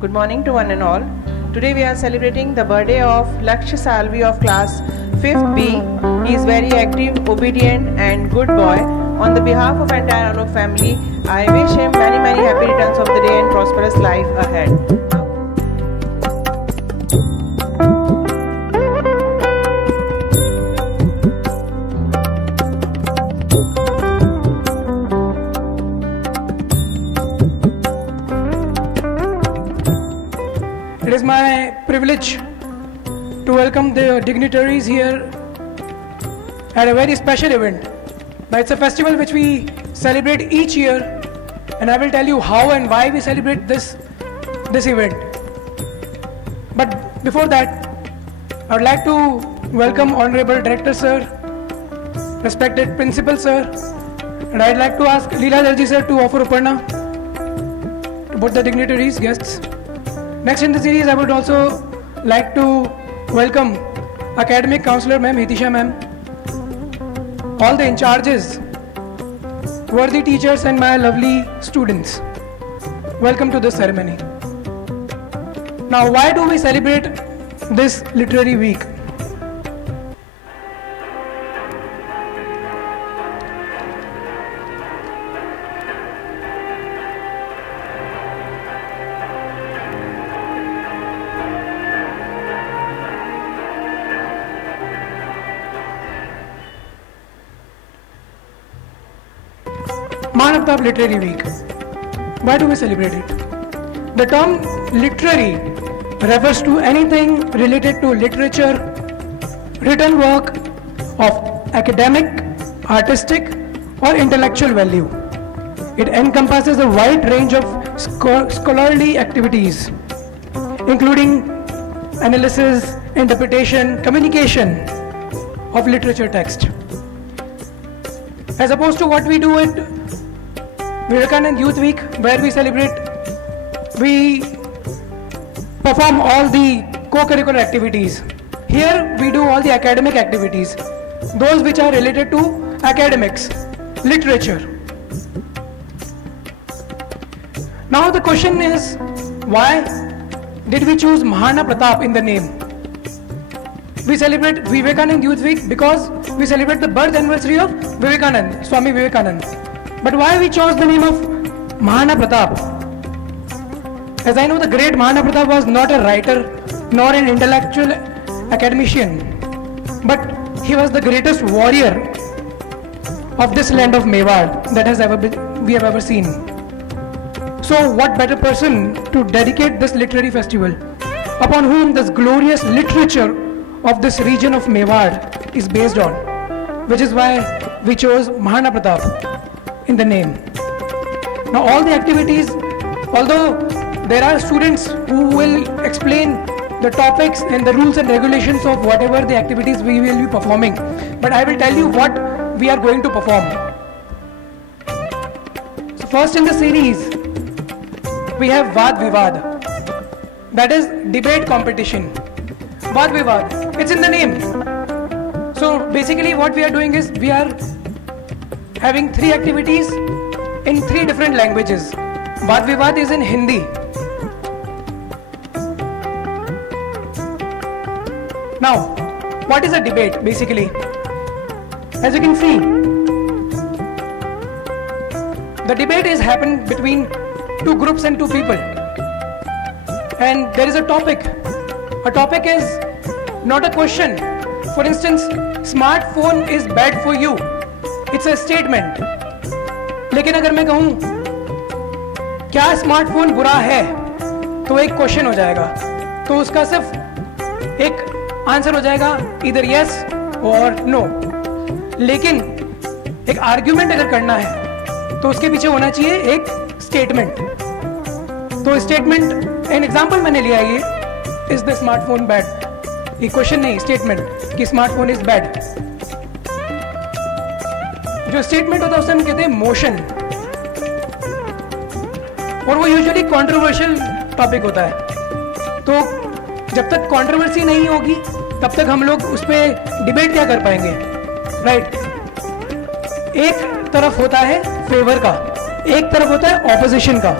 Good morning to one and all. Today we are celebrating the birthday of Lakshya Salvi of class 5th B. He is very active, obedient and good boy. On the behalf of entire Anuk family, I wish him many happy returns of the day and prosperous life ahead. It is my privilege to welcome the dignitaries here at a very special event. Now, it's a festival which we celebrate each year, and I will tell you how and why we celebrate this event. But before that, I would like to welcome Honorable Director Sir, respected Principal Sir, and I'd like to ask Leela Darji Sir to offer Uparna to both the dignitaries, guests. Next in the series, I would also like to welcome Academic Counselor Ma'am, Hitisha Ma'am, all the in-charges, worthy teachers and my lovely students. Welcome to this ceremony. Now, why do we celebrate this literary week? Maharana Literary Week. Why do we celebrate it? The term literary refers to anything related to literature, written work of academic, artistic or intellectual value. It encompasses a wide range of scholarly activities, including analysis, interpretation, communication of literature text. As opposed to what we do at Vivekanand Youth Week, where we perform all the co-curricular activities. Here we do all the academic activities, those which are related to academics, literature. Now the question is, why did we choose Maharana Pratap in the name? We celebrate Vivekanand Youth Week because we celebrate the birth anniversary of Vivekanand, Swami Vivekanand. But why we chose the name of Maharana Pratap? As I know, the great Maharana Pratap was not a writer nor an intellectual academician, but he was the greatest warrior of this land of Mewar that we have ever seen. So what better person to dedicate this literary festival upon whom this glorious literature of this region of Mewar is based on, which is why we chose Maharana Pratap in the name. Now all the activities, although there are students who will explain the topics and the rules and regulations of whatever the activities we will be performing, but I will tell you what we are going to perform. So first in the series, we have Vaad Vivad, that is debate competition. Vaad Vivad, it's in the name. So basically what we are doing is we are having 3 activities in 3 different languages. Vaad Vivad is in Hindi. Now, what is a debate basically? As you can see, the debate is happened between 2 groups and 2 people. And there is a topic. A topic is not a question. For instance, smartphone is bad for you. It's a statement. लेकिन अगर मैं कहूँ क्या smartphone बुरा है, तो एक question हो जाएगा, तो उसका सिर्फ एक आंसर हो जाएगा either yes और no. लेकिन एक आर्ग्यूमेंट अगर करना है तो उसके पीछे होना चाहिए एक स्टेटमेंट. तो स्टेटमेंट एन एग्जांपल मैंने लिया, ये इज द स्मार्टफोन बैड, ये क्वेश्चन नहीं, स्टेटमेंट कि स्मार्टफोन इज बैड. जो स्टेटमेंट होता है उसे हम कहते हैं मोशन, और वो यूजुअली कंट्रोवर्शियल टॉपिक होता है. तो जब तक कंट्रोवर्सी नहीं होगी तब तक हम लोग उस पर डिबेट क्या कर पाएंगे, राइट? एक तरफ होता है फेवर का, एक तरफ होता है ऑपोजिशन का,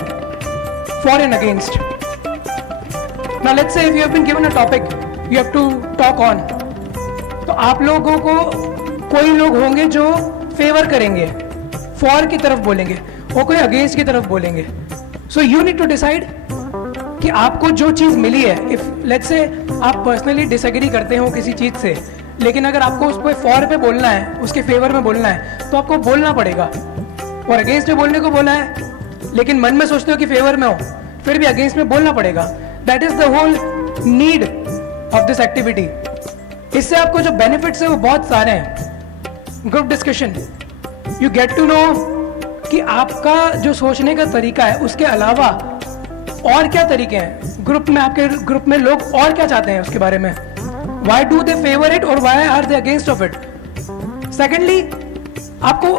for and against. Now let's say if you have been given a topic, you have to talk on. तो आप लोगों को कोई लोग होंगे जो फेवर करेंगे, फॉर की तरफ बोलेंगे, और कोई अगेंस्ट की तरफ बोलेंगे. So you need to decide कि आपको जो चीज़ मिली है, इफ लेट्स से आप पर्सनली डिसएग्री करते हो किसी चीज़ से, लेकिन अगर आपको उस पर फॉर पे बोलना है, उसके फेवर में बोलना है, तो आपको बोलना पड़ेगा. और अगेंस्ट में बोलने को बोला है, लेकिन मन में सोचते हो कि फेवर में हो, फिर भी अगेंस्ट में बोलना पड़ेगा. That is the whole need of this activity. इससे आपको जो बेनिफिट्स है वो बहुत सारे हैं. Group discussion, you get to know कि आपका जो सोचने का तरीका है उसके अलावा और क्या तरीके हैं. ग्रुप में, आपके ग्रुप में लोग और क्या चाहते हैं उसके बारे में. Why do they favour it और why are they against of it. Secondly, आपको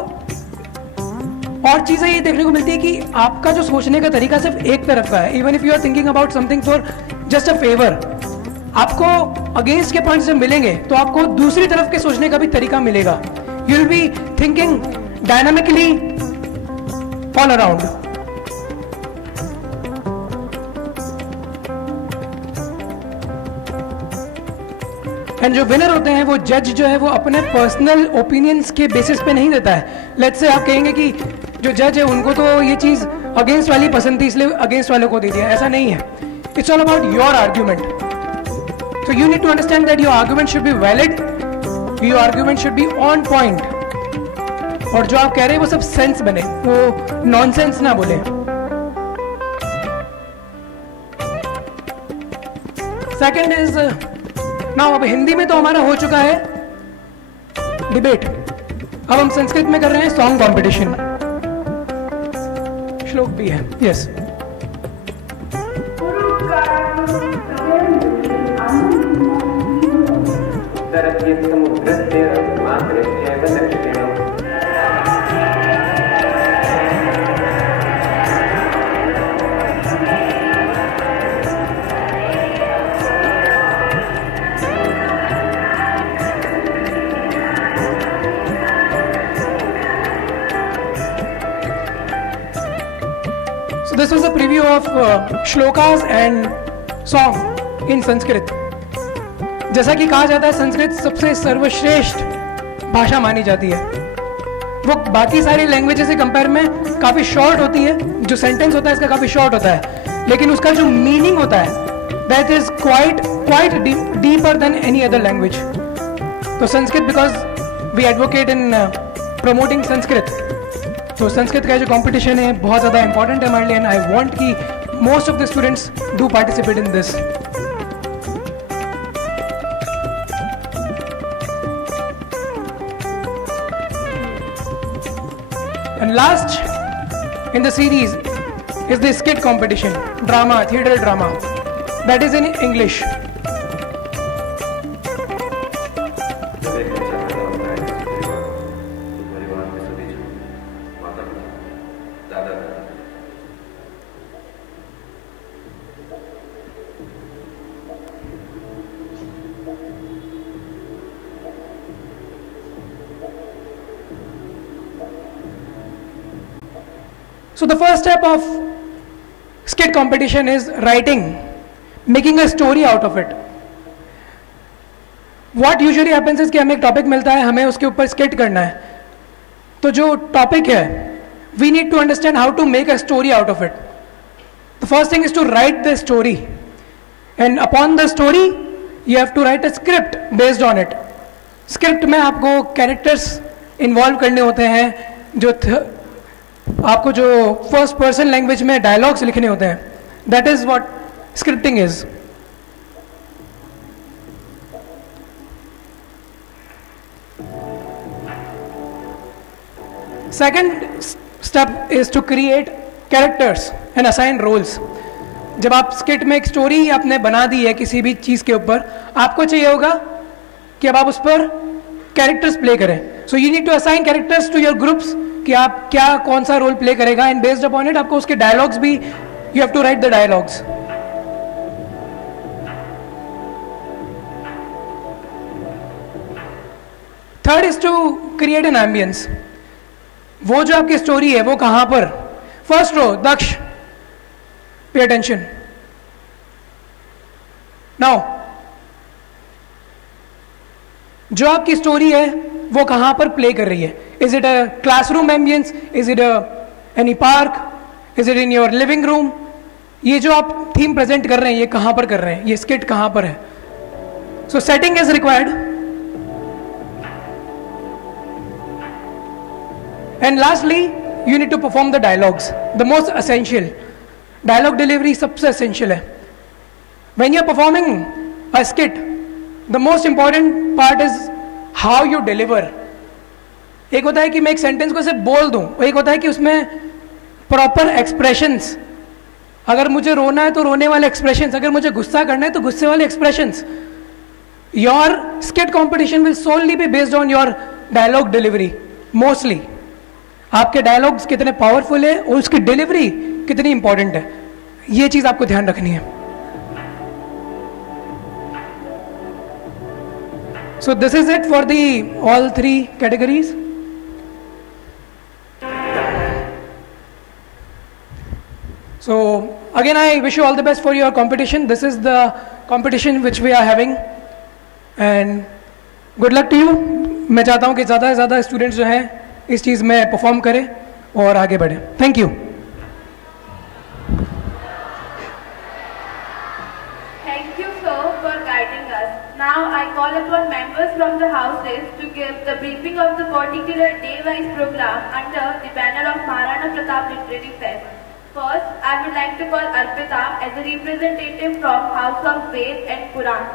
और चीजें ये देखने को मिलती है कि आपका जो सोचने का तरीका सिर्फ एक तरफ का है. Even if you are thinking about something for just a favour, आपको अगेंस्ट के पॉइंट्स जब मिलेंगे तो आपको दूसरी तरफ के सोचने का भी तरीका मिलेगा. You will be thinking dynamically all around. And जो विनर होते हैं वो जज जो है वो अपने पर्सनल ओपिनियंस के बेसिस पे नहीं देता है. लेट्स से आप कहेंगे कि जो जज है उनको तो ये चीज अगेंस्ट वाली पसंद थी इसलिए अगेंस्ट वालों को दे दिया. ऐसा नहीं है. It's all about your argument. So you need to understand that your argument should be valid, your argument should be on point, और जो आप कह रहे हैं वो सब सेंस बने, वो नॉनसेंस ना बोले. सेकेंड इज नाउ, अब हिंदी में तो हमारा हो चुका है डिबेट. अब हम संस्कृत में कर रहे हैं सॉन्ग कॉम्पिटिशन. श्लोक भी है. Yes. This was a preview of shlokas and song in Sanskrit. जैसा कि कहा जाता है संस्कृत सबसे सर्वश्रेष्ठ भाषा मानी जाती है. वो बाकी सारी लैंग्वेजेस से कंपेयर में काफ़ी शॉर्ट होती है. जो सेंटेंस होता है इसका काफ़ी शॉर्ट होता है, लेकिन उसका जो मीनिंग होता है that is quite deeper than any other language. तो Sanskrit, because we advocate in promoting Sanskrit, तो संस्कृत का जो कंपटीशन है बहुत ज़्यादा इंपॉर्टेंट है हमारे लिए. एंड आई वांट कि most of the students do participate in this. And last in the series is the skit competition, drama, theatre drama, that is in English. So the first step of skit competition is writing, making a story out of it. What usually happens is कि हमें एक topic मिलता है, हमें उसके ऊपर skit करना है. तो जो टॉपिक है, we need to understand how to make a story out of it. The first thing is to write the story, and upon the story you have to write a script based on it. Script में आपको characters involve करने होते हैं, जो आपको जो first person language में dialogues लिखने होते हैं. That is what scripting is. Second step is to create characters and assign roles. जब आप स्किट में एक स्टोरी आपने बना दी है किसी भी चीज़ के ऊपर, आपको चाहिए होगा कि अब आप उस पर कैरेक्टर्स प्ले करें. So you need to assign characters to your groups कि आप क्या कौन सा रोल प्ले करेगा, एंड बेस्ड अपॉन इट आपको उसके डायलॉग्स भी, you have to write the dialogues. Third is to create an ambience. वो जो आपकी स्टोरी है वो कहां पर, फर्स्ट रो, दक्ष, पे अटेंशन. नाउ जो आपकी स्टोरी है वो कहाँ पर प्ले कर रही है? Is it a classroom ambience? Is it any park? Is it in your living room? ये जो आप थीम प्रेजेंट कर रहे हैं ये कहाँ पर कर रहे हैं? ये स्किट कहाँ पर है? So setting is required. And lastly you need to perform the dialogues, the most essential. Dialogue delivery सबसे एसेंशियल है. When you are performing a skit, the most important part is how you deliver. एक होता है कि मैं एक sentence को सिर्फ बोल दूं, एक होता है कि उसमें प्रॉपर एक्सप्रेशंस. अगर मुझे रोना है तो रोने वाले एक्सप्रेशंस, अगर मुझे गुस्सा करना है तो गुस्से वाले expressions. Your skit competition will solely be based on your dialogue delivery. Mostly आपके डायलॉग्स कितने पावरफुल है और उसकी डिलीवरी कितनी इंपॉर्टेंट है, ये चीज आपको ध्यान रखनी है. So this is it for the all three categories. So again I wish you all the best for your competition. This is the competition which we are having and good luck to you. मैं चाहता हूँ कि ज़्यादा से ज़्यादा students जो हैं इस चीज़ में परफॉर्म करें और आगे बढ़ें. Thank you. Now I call upon members from the houses to give the briefing of the particular day-wise program under the banner of Maharana Pratap Literary Fest. First, I would like to call Arpita as a representative from House of Ved and Puran.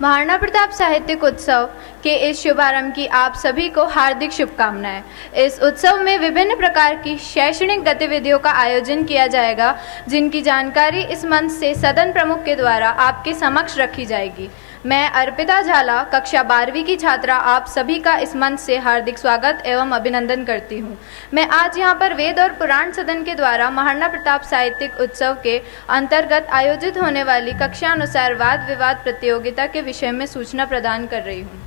Maharana Pratap साहित्यिक उत्सव के इस शुभारंभ की आप सभी को हार्दिक शुभकामनाएं. इस उत्सव में विभिन्न प्रकार की शैक्षणिक गतिविधियों का आयोजन किया जाएगा जिनकी जानकारी इस मंच से सदन प्रमुख के द्वारा आपके समक्ष रखी जाएगी. मैं अर्पिता झाला कक्षा 12वीं की छात्रा आप सभी का इस मंच से हार्दिक स्वागत एवं अभिनंदन करती हूँ. मैं आज यहाँ पर वेद और पुराण सदन के द्वारा महाराणा प्रताप साहित्यिक उत्सव के अंतर्गत आयोजित होने वाली कक्षा अनुसार वाद विवाद प्रतियोगिता के विषय में सूचना प्रदान कर रही हूँ.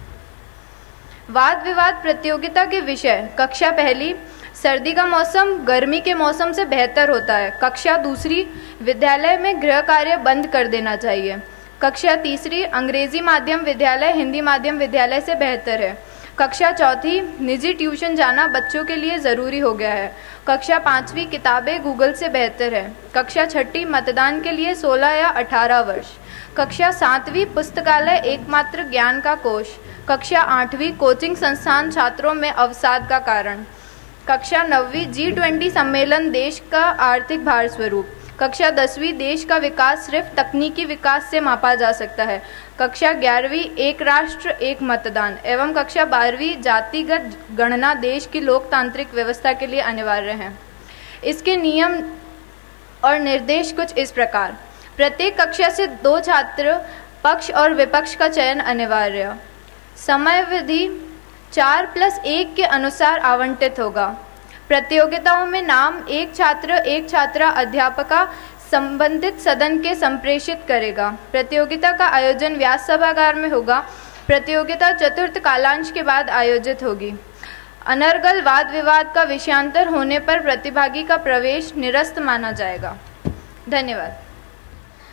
वाद विवाद प्रतियोगिता के विषय: कक्षा पहली, सर्दी का मौसम गर्मी के मौसम से बेहतर होता है. कक्षा दूसरी, विद्यालय में गृह कार्य बंद कर देना चाहिए. कक्षा तीसरी, अंग्रेजी माध्यम विद्यालय हिंदी माध्यम विद्यालय से बेहतर है. कक्षा चौथी, निजी ट्यूशन जाना बच्चों के लिए ज़रूरी हो गया है. कक्षा पाँचवीं, किताबें गूगल से बेहतर है. कक्षा छठी, मतदान के लिए 16 या 18 वर्ष. कक्षा सातवीं, पुस्तकालय एकमात्र ज्ञान का कोष. कक्षा आठवीं, कोचिंग संस्थान छात्रों में अवसाद का कारण. कक्षा नौवीं, G20 सम्मेलन देश का आर्थिक भार स्वरूप. कक्षा 10वीं, देश का विकास सिर्फ तकनीकी विकास से मापा जा सकता है. कक्षा 11वीं, एक राष्ट्र एक मतदान. एवं कक्षा 12वीं, जातिगत गणना देश की लोकतांत्रिक व्यवस्था के लिए अनिवार्य है. इसके नियम और निर्देश कुछ इस प्रकार: प्रत्येक कक्षा से 2 छात्र पक्ष और विपक्ष का चयन अनिवार्य. समयावधि 4+1 के अनुसार आवंटित होगा. प्रतियोगिताओं में नाम एक छात्रा अध्यापका संबंधित सदन के संप्रेषित करेगा. प्रतियोगिता का आयोजन व्यास सभागार में होगा. प्रतियोगिता चतुर्थ कालांश के बाद आयोजित होगी. अनर्गल वाद विवाद का विषयांतर होने पर प्रतिभागी का प्रवेश निरस्त माना जाएगा. धन्यवाद.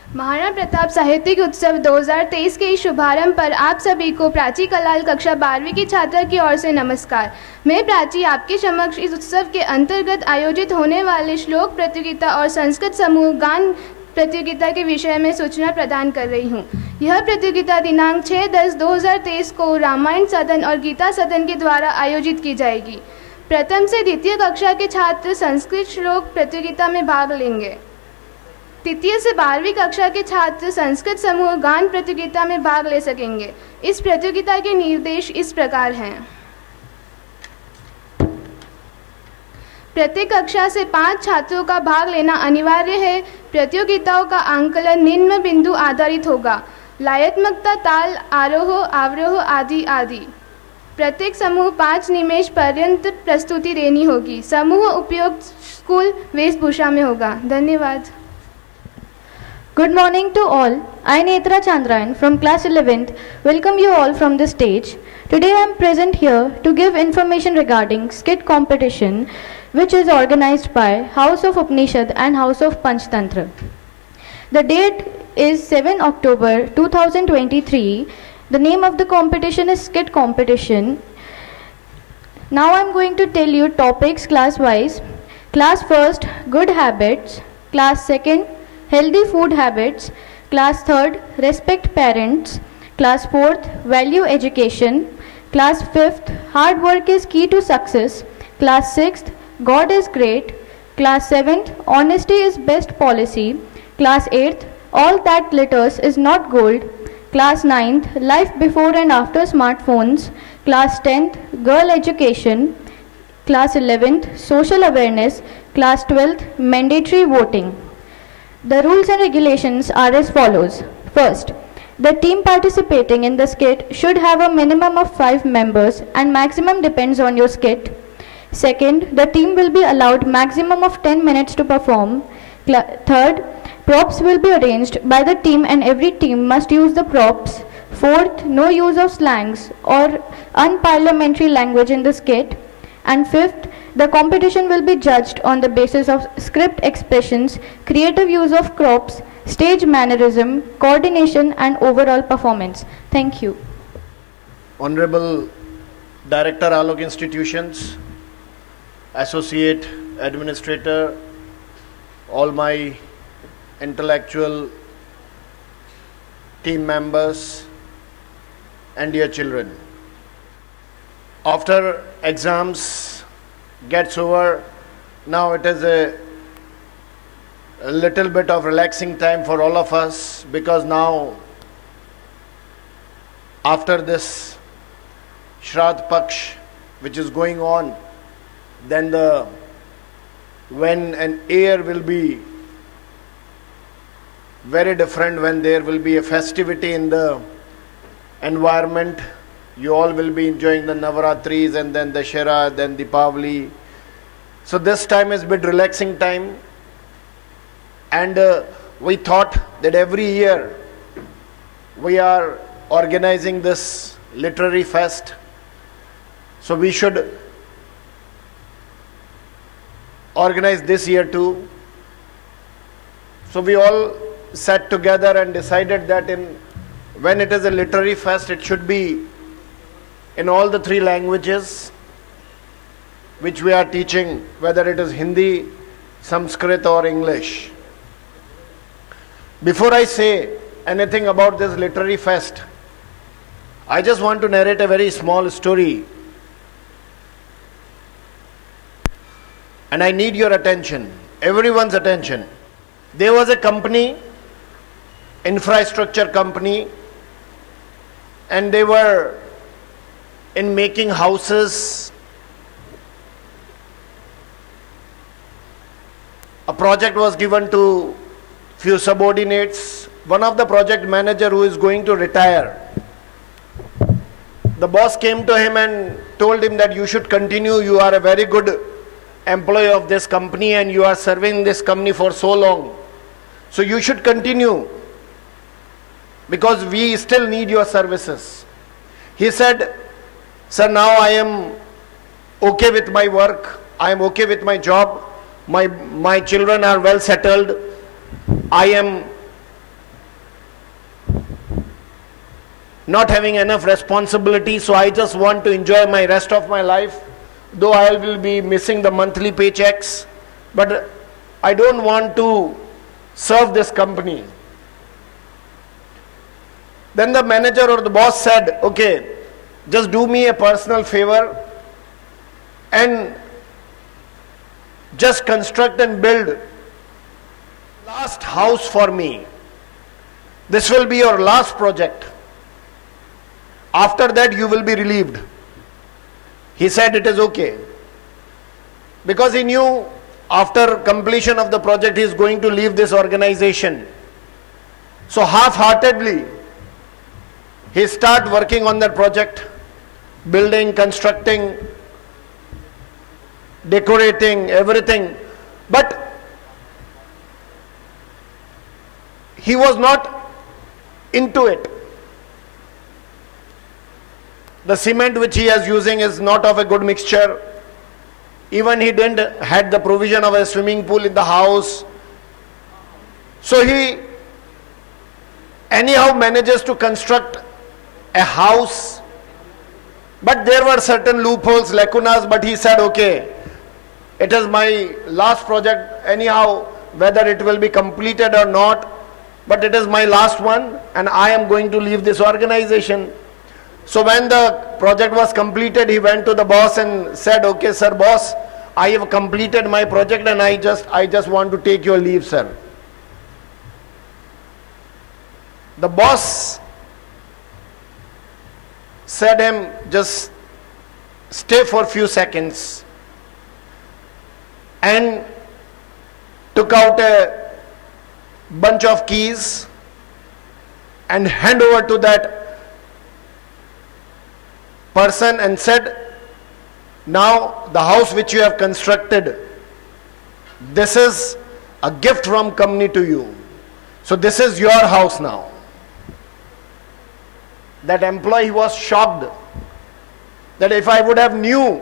महाराणा प्रताप साहित्यिक उत्सव 2023 के इस शुभारंभ पर आप सभी को प्राची कलाल कक्षा 12वीं की छात्रा की ओर से नमस्कार. मैं प्राची आपके समक्ष इस उत्सव के अंतर्गत आयोजित होने वाले श्लोक प्रतियोगिता और संस्कृत समूह गान प्रतियोगिता के विषय में सूचना प्रदान कर रही हूँ. यह प्रतियोगिता दिनांक 6/10/2023 को रामायण सदन और गीता सदन के द्वारा आयोजित की जाएगी. प्रथम से द्वितीय कक्षा के छात्र संस्कृत श्लोक प्रतियोगिता में भाग लेंगे. तृतीय से 12वीं कक्षा के छात्र संस्कृत समूह गान प्रतियोगिता में भाग ले सकेंगे. इस प्रतियोगिता के निर्देश इस प्रकार हैं: प्रत्येक कक्षा से 5 छात्रों का भाग लेना अनिवार्य है. प्रतियोगिताओं का आंकलन निम्न बिंदु आधारित होगा: लयात्मकता, ताल, आरोह अवरोह आदि आदि. प्रत्येक समूह 5 निमेष पर्यंत प्रस्तुति देनी होगी. समूह उपयोग स्कूल वेशभूषा में होगा. धन्यवाद. Good morning to all. I, Netra Chandrayan from class 11th, welcome you all from the stage. Today I am present here to give information regarding skit competition which is organized by House of Upanishad and House of Panchtantra. The date is 7 October 2023. The name of the competition is skit competition. Now I am going to tell you topics class-wise. Class first, good habits. Class second, healthy food habits. Class third, respect parents. Class fourth, value education. Class fifth, hard work is key to success. Class sixth, God is great. Class seventh, honesty is best policy. Class eighth, all that glitters is not gold. Class 9th, life before and after smartphones. Class 10th, girl education. Class 11th, social awareness. Class 12th, mandatory voting. The rules and regulations are as follows. First, the team participating in the skit should have a minimum of 5 members and maximum depends on your skit. Second, the team will be allowed maximum of 10 minutes to perform. Third, props will be arranged by the team and every team must use the props. Fourth, no use of slangs or unparliamentary language in the skit. And fifth, the competition will be judged on the basis of script expressions, creative use of crops, stage mannerism, coordination and overall performance. Thank you. Honorable Director, Alok Institutions, Associate Administrator, all my intellectual team members and dear children. After exams gets over, now it is a little bit of relaxing time for all of us, because now after this Shraddh Paksh which is going on, then when an air will be very different, when there will be a festivity in the environment. You all will be enjoying the Navaratris and then the Dussehra, then Deepavali. So this time is a bit relaxing time, and we thought that every year we are organizing this literary fest, so we should organize this year too. So we all sat together and decided that when it is a literary fest, it should be in all the 3 languages which we are teaching, whether it is Hindi, Sanskrit or English. Before I say anything about this literary fest, I just want to narrate a very small story, and I need your attention, everyone's attention. There was a company, infrastructure company, and they were in making houses. A project was given to few subordinates. One of the project manager who is going to retire, the boss came to him and told him that you should continue. You are a very good employee of this company and you are serving this company for so long. So you should continue because we still need your services. He said, sir, now I am okay with my work. I am okay with my job. My children are well settled. I am not having enough responsibility, so I just want to enjoy my rest of my life, though I will be missing the monthly paychecks, but I don't want to serve this company. Then the manager or the boss said, okay, just do me a personal favor and just construct and build last house for me. This will be your last project. After that you will be relieved. He said it is okay, because he knew after completion of the project he is going to leave this organization. So half-heartedly he started working on that project, building, constructing, decorating, everything. But he was not into it. The cement which he is using is not of a good mixture. Even he didn't had the provision of a swimming pool in the house. So he anyhow manages to construct a house. But there were certain loopholes, lacunas, but he said, okay, it is my last project anyhow, whether it will be completed or not, but it is my last one and I am going to leave this organization. So when the project was completed, he went to the boss and said, okay, sir, boss, I have completed my project and I just want to take your leave, sir. The boss said him, just stay for a few seconds, and took out a bunch of keys and hand over to that person and said, now the house which you have constructed, this is a gift from company to you. So this is your house now. That employee was shocked that if I would have knew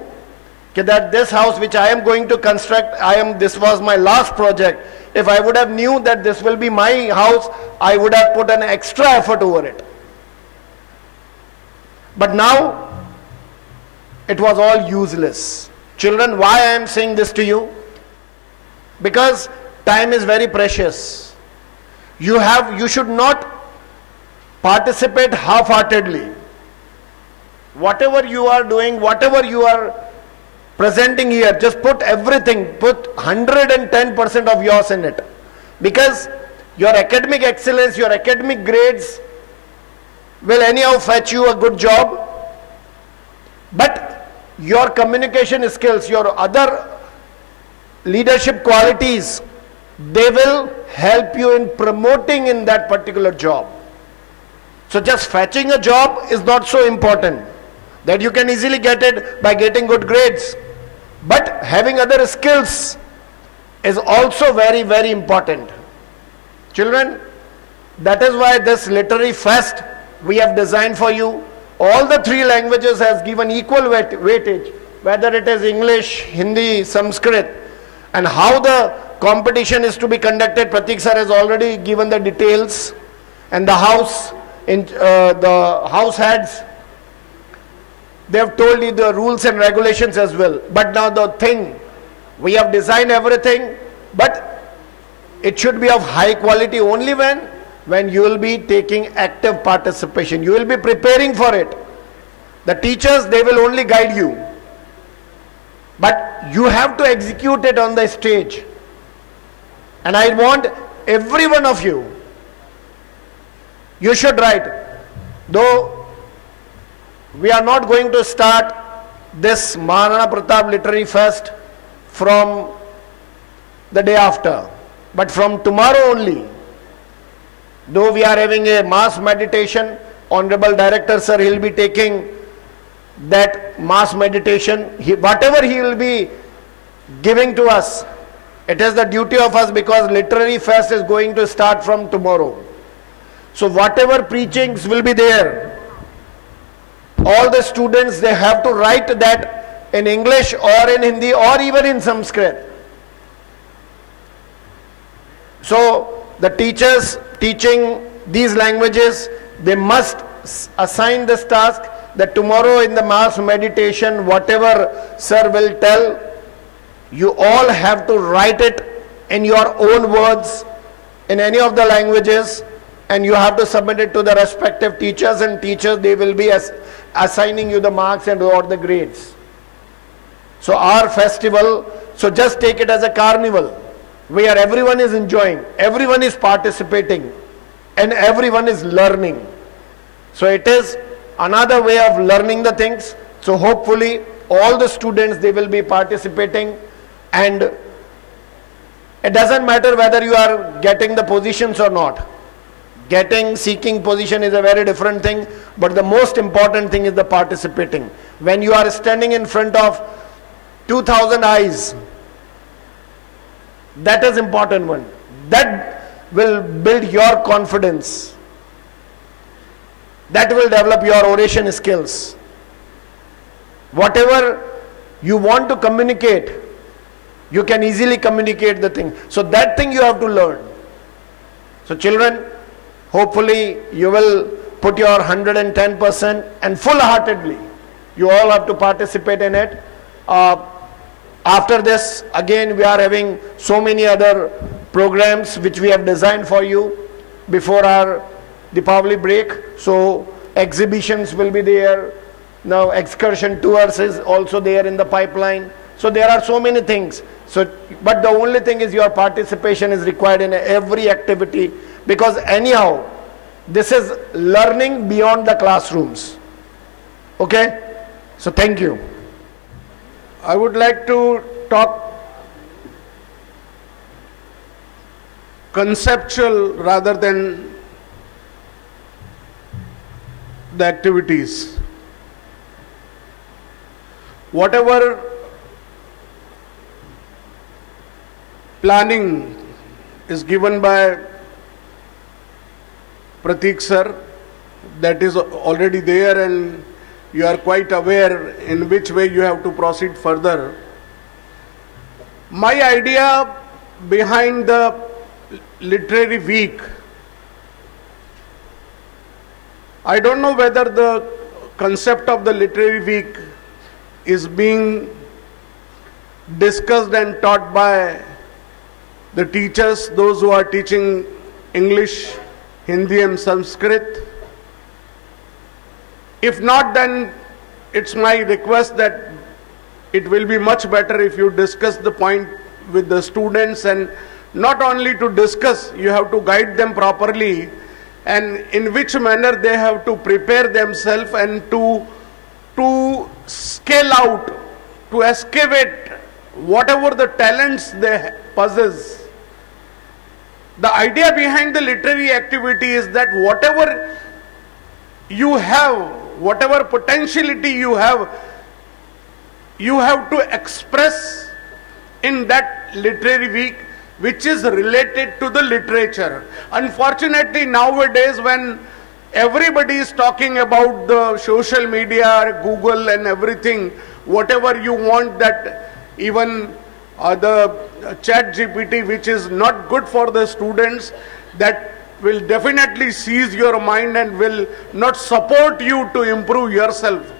that this house which I am going to construct, this was my last project, if I would have knew that this will be my house, I would have put an extra effort over it. But now it was all useless. Children, why I am saying this to you? Because time is very precious. You should not participate half-heartedly. Whatever you are doing, whatever you are presenting here, just put everything, put 110% of yours in it. Because your academic excellence, your academic grades will anyhow fetch you a good job. But your communication skills, your other leadership qualities, they will help you in promoting in that particular job. So just fetching a job is not so important. That you can easily get it by getting good grades. But having other skills is also very, very important. Children, that is why this literary fest we have designed for you. All the three languages has given equal weightage, whether it is English, Hindi, Sanskrit, and how the competition is to be conducted. Pratik sir has already given the details, and the house heads, they have told you the rules and regulations as well. But now the thing, we have designed everything, but it should be of high quality only when you will be taking active participation. You will be preparing for it. The teachers, they will only guide you. But you have to execute it on the stage. And I want every one of you, you should write. Though we are not going to start this Maharana Pratap Literary Fest from the day after, but from tomorrow only. Though we are having a mass meditation, Honorable Director Sir, he will be taking that mass meditation. Whatever he will be giving to us, it is the duty of us, because Literary Fest is going to start from tomorrow. So whatever preachings will be there, all the students, they have to write that in English or in Hindi or even in Sanskrit. So the teachers teaching these languages, they must assign this task that tomorrow in the mass meditation, whatever sir will tell, you all have to write it in your own words in any of the languages, and you have to submit it to the respective teachers, and teachers, they will be assigning you the marks and or the grades. So our festival, so just take it as a carnival where everyone is enjoying, everyone is participating, and everyone is learning. So it is another way of learning the things. So hopefully all the students, they will be participating, and it doesn't matter whether you are getting the positions or not. Seeking position is a very different thing, but the most important thing is the participating. When you are standing in front of 2,000 eyes, that is important one. That will build your confidence. That will develop your oration skills. Whatever You want to communicate. You can easily communicate the thing. So that thing you have to learn. So children, hopefully you will put your 110% and full-heartedly. You all have to participate in it. After this, again, we are having so many other programs which we have designed for you before our Deepavali break. So exhibitions will be there. Now excursion tours is also there in the pipeline. So there are so many things. So, but the only thing is your participation is required in every activity, because anyhow, this is learning beyond the classrooms. Okay? So thank you. I would like to talk conceptual rather than the activities. Whatever planning is given by Pratik sir, that is already there, and you are quite aware in which way you have to proceed further. My idea behind the literary week, I don't know whether the concept of the literary week is being discussed and taught by the teachers, those who are teaching English, Hindi and Sanskrit. If not, then it's my request that it will be much better if you discuss the point with the students, and not only to discuss, you have to guide them properly and in which manner they have to prepare themselves and to scale out, to excavate whatever the talents they possess. The idea behind the literary activity is that whatever you have, whatever potentiality you have to express in that literary week, which is related to the literature. Unfortunately, nowadays when everybody is talking about the social media, Google and everything, whatever you want, that even the chat GPT, which is not good for the students, that will definitely seize your mind and will not support you to improve yourself.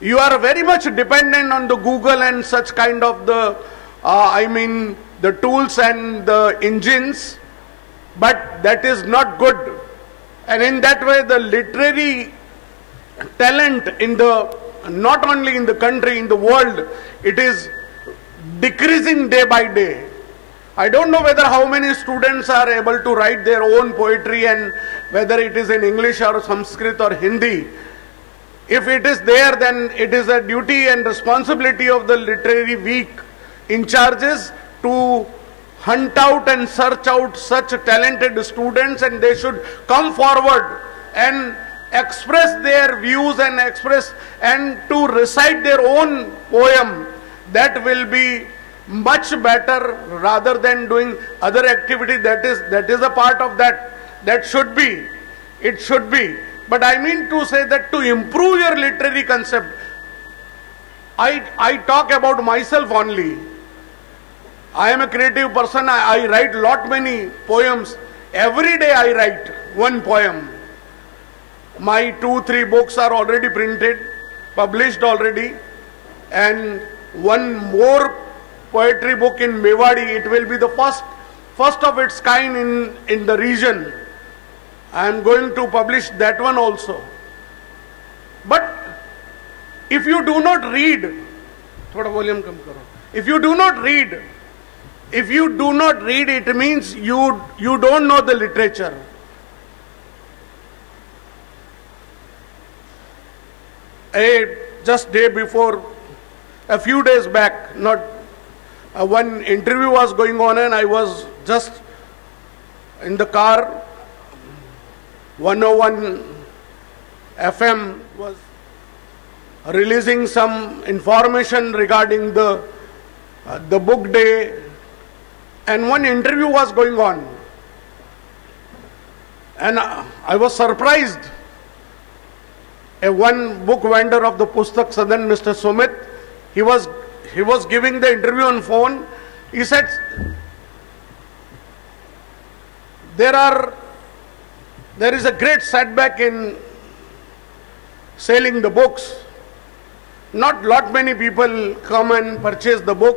You are very much dependent on the Google and such kind of the, the tools and the engines, but that is not good. And in that way, the literary talent in the, not only in the country, in the world, it is decreasing day by day. I don't know whether how many students are able to write their own poetry, and whether it is in English or Sanskrit or Hindi. If it is there, then it is a duty and responsibility of the literary week in charges to hunt out and search out such talented students, and they should come forward and express their views and express and to recite their own poem. That will be much better rather than doing other activity. That is a part of that. That should be. It should be. But I mean to say that to improve your literary concept, I talk about myself only. I am a creative person. I write many poems. Every day I write one poem. My 2-3 books are already printed, published already, and one more poetry book in Mewadi. It will be the first of its kind in the region. I am going to publish that one also. But if you do not read, thoda volume kam karo. If you do not read, it means you don't know the literature. Just day before, a few days back, one interview was going on, and I was just in the car. 101 FM was releasing some information regarding the book day, and one interview was going on, and I was surprised. One book vendor of the Pustak Sadan, Mr. Sumit, he was giving the interview on phone. He said, there is a great setback in selling the books. Not lot many people come and purchase the book.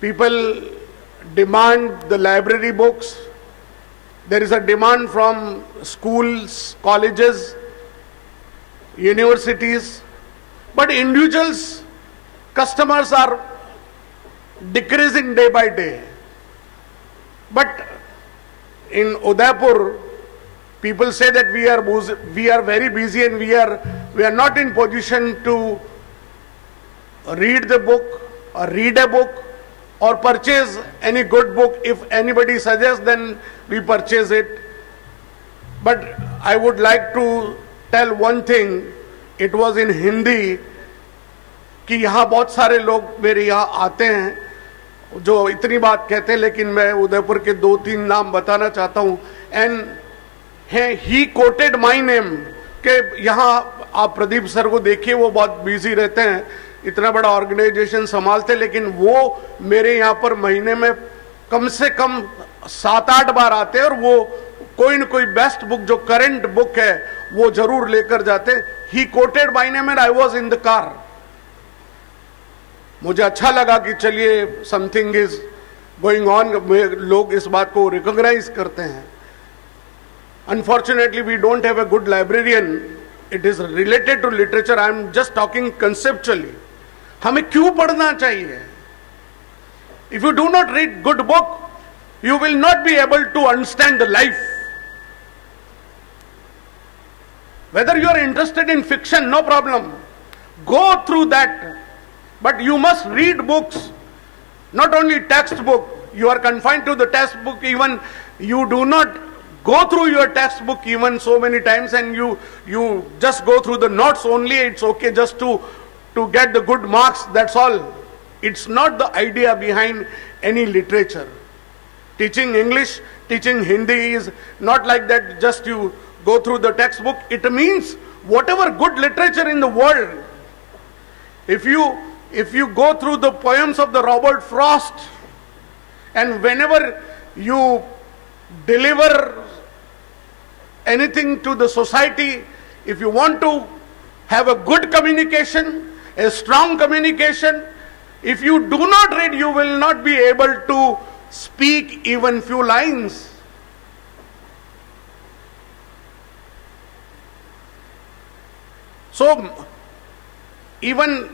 People demand the library books. There is a demand from schools, colleges, universities. But individuals, customers are decreasing day by day. But in Udaipur, people say that we are very busy and we are not in position to read the book or read a book or purchase any good book. If anybody suggests, then we purchase it. But I would like to tell one thing. It was in Hindi कि यहाँ बहुत सारे लोग मेरे यहाँ आते हैं जो इतनी बात कहते हैं, लेकिन मैं उदयपुर के 2-3 नाम बताना चाहता हूँ. And he coated my name कि यहाँ आप प्रदीप सर को देखिए, वो बहुत बिजी रहते हैं, इतना बड़ा ऑर्गेनाइजेशन संभालते, लेकिन वो मेरे यहाँ पर महीने में कम से कम 7-8 बार आते हैं और वो कोई न कोई बेस्ट बुक जो करंट बुक है वो जरूर लेकर जाते. ही coated my name and I was in the car. मुझे अच्छा लगा कि चलिए समथिंग इज गोइंग ऑन, लोग इस बात को रिकॉग्नाइज करते हैं. Unfortunately we don't have a good librarian. It is related to literature. I am just talking conceptually. हमें क्यों पढ़ना चाहिए? If you do not read good book, you will not be able to understand the life. Whether you are interested in fiction, no problem. Go through that. But you must read books, not only textbook. You are confined to the textbook. Even you do not go through your textbook even so many times, and you just go through the notes only. It's okay just to get the good marks, that's all. It's not the idea behind any literature. Teaching English, teaching Hindi is not like that, just you go through the textbook. It means whatever good literature in the world, if you go through the poems of the Robert Frost, and whenever you deliver anything to the society, if you want to have a good communication, a strong communication, if you do not read, you will not be able to speak even few lines. So even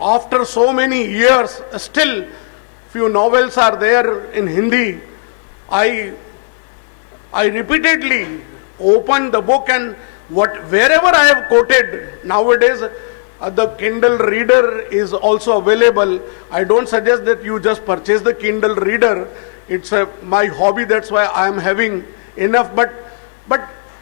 after so many years, still few novels are there in Hindi. I repeatedly open the book, and wherever I have quoted, nowadays the Kindle reader is also available. I don't suggest that you just purchase the Kindle reader. It's my hobby, that's why I am having enough. But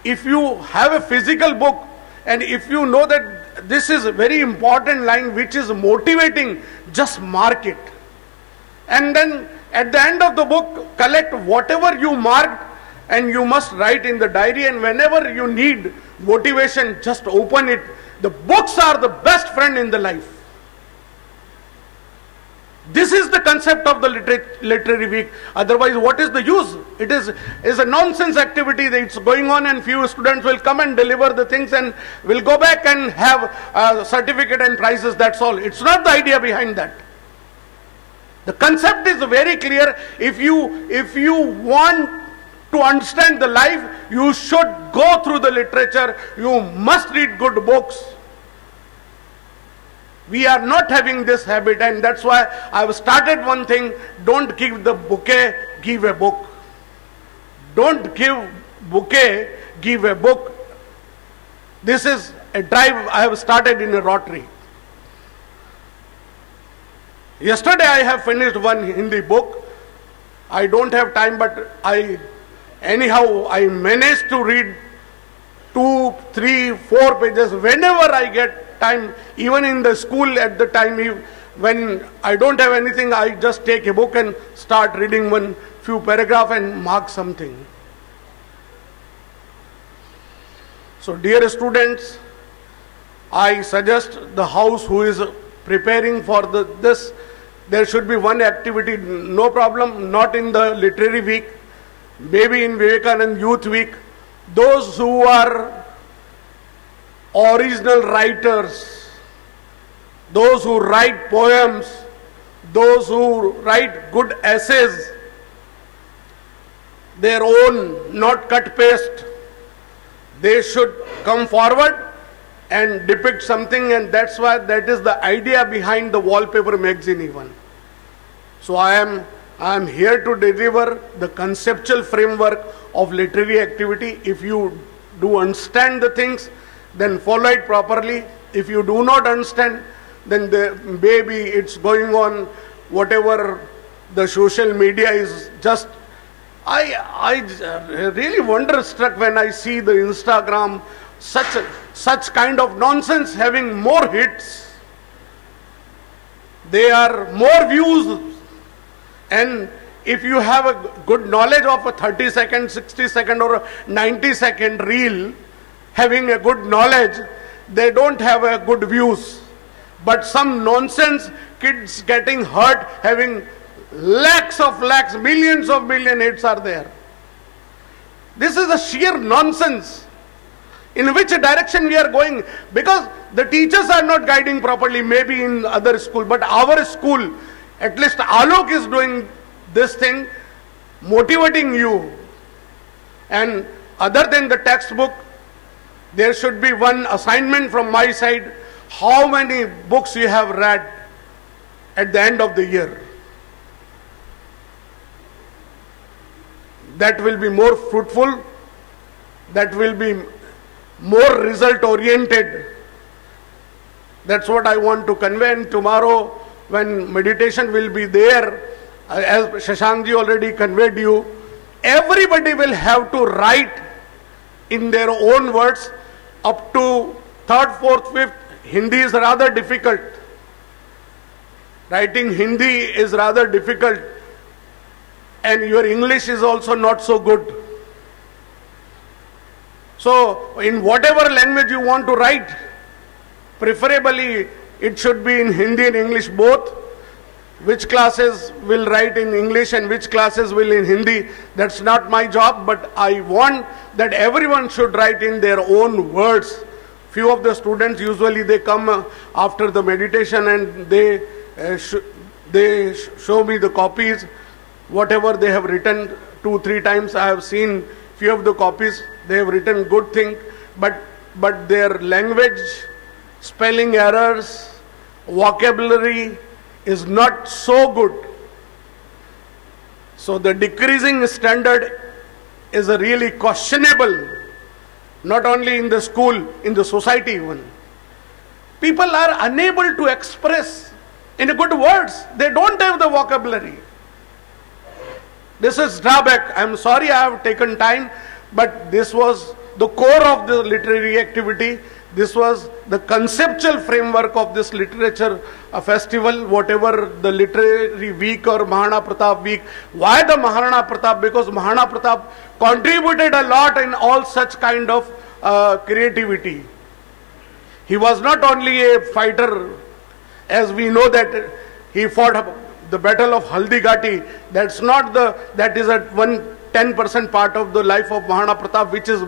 if you have a physical book, and if you know that this is a very important line which is motivating, just mark it. And then at the end of the book, collect whatever you marked, and you must write in the diary, and whenever you need motivation, just open it. The books are the best friend in the life. This is the concept of the literary week. Otherwise, what is the use? It is a nonsense activity that it's going on, and few students will come and deliver the things and will go back and have a certificate and prizes. That's all. It's not the idea behind that. The concept is very clear. If you want to understand the life, you should go through the literature. You must read good books. We are not having this habit, and that's why I've started one thing: don't give the bouquet, give a book. Don't give bouquet, give a book. This is a drive I have started in a Rotary. Yesterday I have finished one Hindi book. I don't have time, but anyhow I managed to read 2, 3, 4 pages whenever I get time. Even in the school at the time, when I don't have anything, I just take a book and start reading one few paragraph and mark something. So dear students, I suggest the house who is preparing for this, there should be one activity, no problem, not in the literary week, maybe in Vivekanand Youth Week. Those who are original writers, those who write poems, those who write good essays, their own, not cut paste, they should come forward and depict something, and that's why that is the idea behind the wallpaper magazine even. So I am here to deliver the conceptual framework of literary activity. If you do understand the things, then follow it properly. If you do not understand, then maybe it's going on whatever the social media is just. I really wonderstruck when I see the Instagram, such kind of nonsense having more hits. They are more views. And if you have a good knowledge of a 30-second, 60-second or a 90-second reel, having a good knowledge, they don't have a good views. But some nonsense kids getting hurt, having lakhs of lakhs, millions of million hits are there. This is a sheer nonsense. In which direction we are going? Because the teachers are not guiding properly, maybe in other school, but our school, at least Alok is doing this thing, motivating you. And other than the textbook, there should be one assignment from my side, how many books you have read at the end of the year. That will be more fruitful, that will be more result oriented. That's what I want to convey. And tomorrow when meditation will be there, as Shashankji already conveyed you, everybody will have to write in their own words. Up to 3rd, 4th, 5th, Hindi is rather difficult. Writing Hindi is rather difficult. And your English is also not so good. So, in whatever language you want to write, preferably it should be in Hindi and English both. Which classes will write in English and which classes will in Hindi, that's not my job, but I want that everyone should write in their own words. Few of the students, usually they come after the meditation and they show me the copies. Whatever they have written 2-3 times, I have seen few of the copies, they have written good thing, but their language, spelling errors, vocabulary is not so good. So the decreasing standard is a really questionable, not only in the school, in the society even. People are unable to express in good words. They don't have the vocabulary. This is drawback. I'm sorry I have taken time, but this was the core of the literary activity. This was the conceptual framework of this literature festival, whatever the literary week or Maharana Pratap week. Why the Maharana Pratap? Because Maharana Pratap contributed a lot in all such kind of creativity. He was not only a fighter, as we know that he fought the battle of Haldigati. That's not that is a 10% part of the life of Maharana Pratap, which is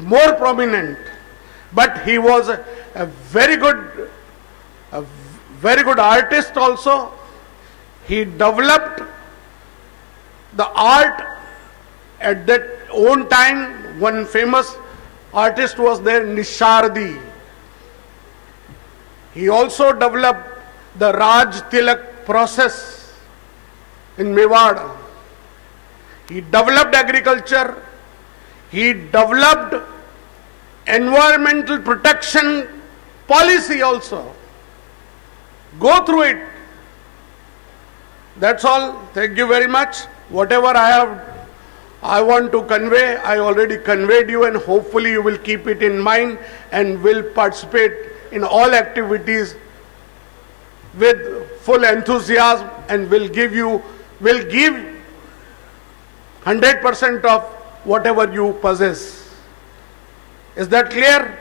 more prominent. But he was a very good artist also. He developed the art at that own time. One famous artist was there, Nishardi. He also developed the Raj Tilak process in Mewad. He developed agriculture. He developed environmental protection policy also. Go through it. That's all. Thank you very much. Whatever I want to convey, I already conveyed you, and hopefully you will keep it in mind and will participate in all activities with full enthusiasm, and will give 100% of whatever you possess. Is that clear?